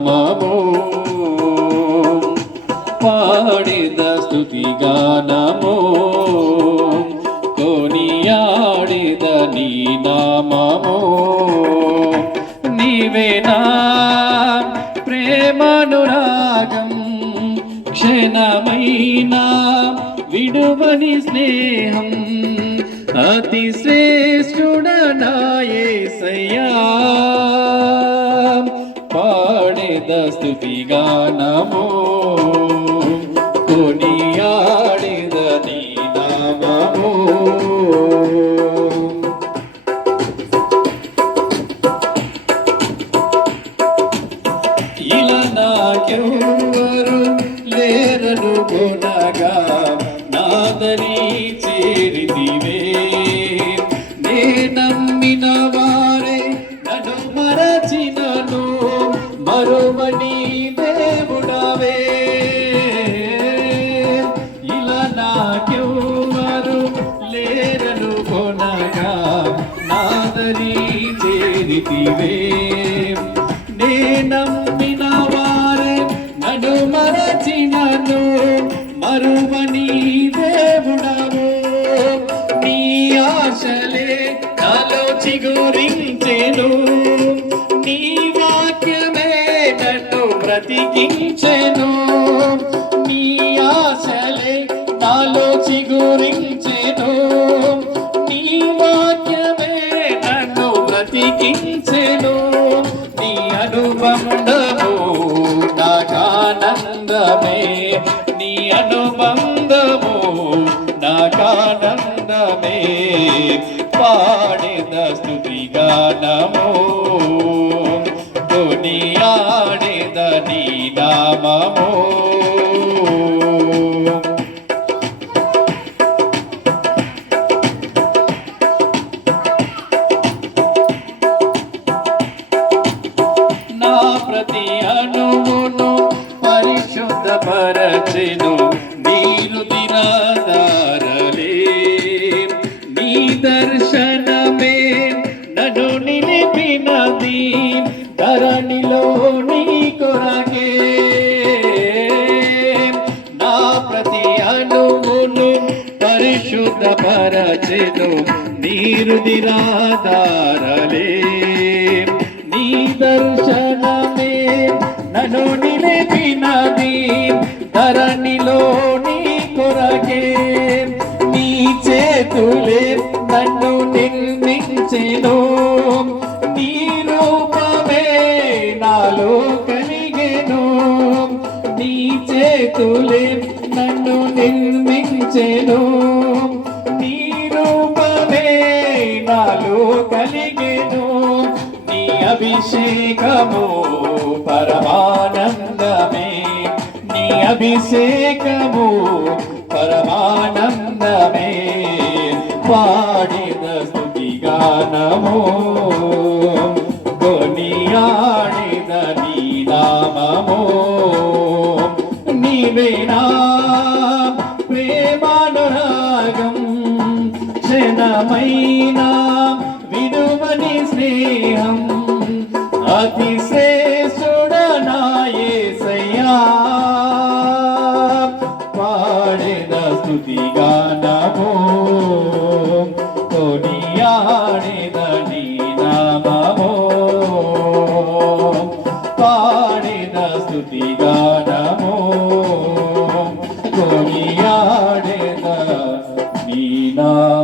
మమో పాడిద స్తుతి గానమో కొనియాడిద నీ నామమో నీవేనా ప్రేమానురాగం క్షణమైనా విడువని స్నేహం అతి శ్రేష్ఠుడనా యేసయ్యా పాడేద స్తుతి గానమో కొనియాడేద నీ నామమో ఇలా నాకెవ్వరు లేరను కొనగా నాదని చేరితివే నే నమ్మిన వారే నన్ను మరచినను మరువని దేవుడవే ఇలా నాకెవ్వరు లేరను కొనగా నాదని చేరితివే నే నమ్మిన వారే నన్ను మరచినను మరువని దేవుడవు నీ ఆశలే నాలో చిగురించెను నీ వాక్యమే నన్ను బ్రతికించెను నీ ఆశలే నాలో చిగురించెను నీ వాక్యమే నన్ను బ్రతికించెను నీ అనుబంధము నాకానందమే నీ అనుబంధము నాకానందమే పాడిన స్తుతి గానమో కొనియాడిన నీ నామమో నా ప్రతి అణువును పరిశుద్ధపరచెను నీరు దినాధారలే నీ దర్శనమే నన్ను నిలిపినది ధరణిలో నీ కొరకే నా ప్రతి అణువును పరిశుద్ధపరచెను నీరు దినాధారలే నీ దర్శనమే నన్ను నిలిపినది ధరణిలో నీ కొరకే నీ చేతులే నన్ను నిర్మించెను నీ రూపమే నాలో కలిగెను నీ చేతులే నన్ను నిర్మించెను నీ రూపమే నాలో కలిగెను నీ అభిషేకము పరమానందమే నీ అభిషేకము పరమానందమే పాడిన స్తుతి గానమో కొనియాడిన నీ నామమో నీవేనా ప్రేమానురాగం క్షణమైనా విడువని స్నేహం అతి శ్రేష్ఠుడనా యేసయ్యా పాడిన స్తుతి గానమో కొనియాడిన నీ నామమో పాడిన స్తుతి గానమో కొనియాడిన నీ నామమో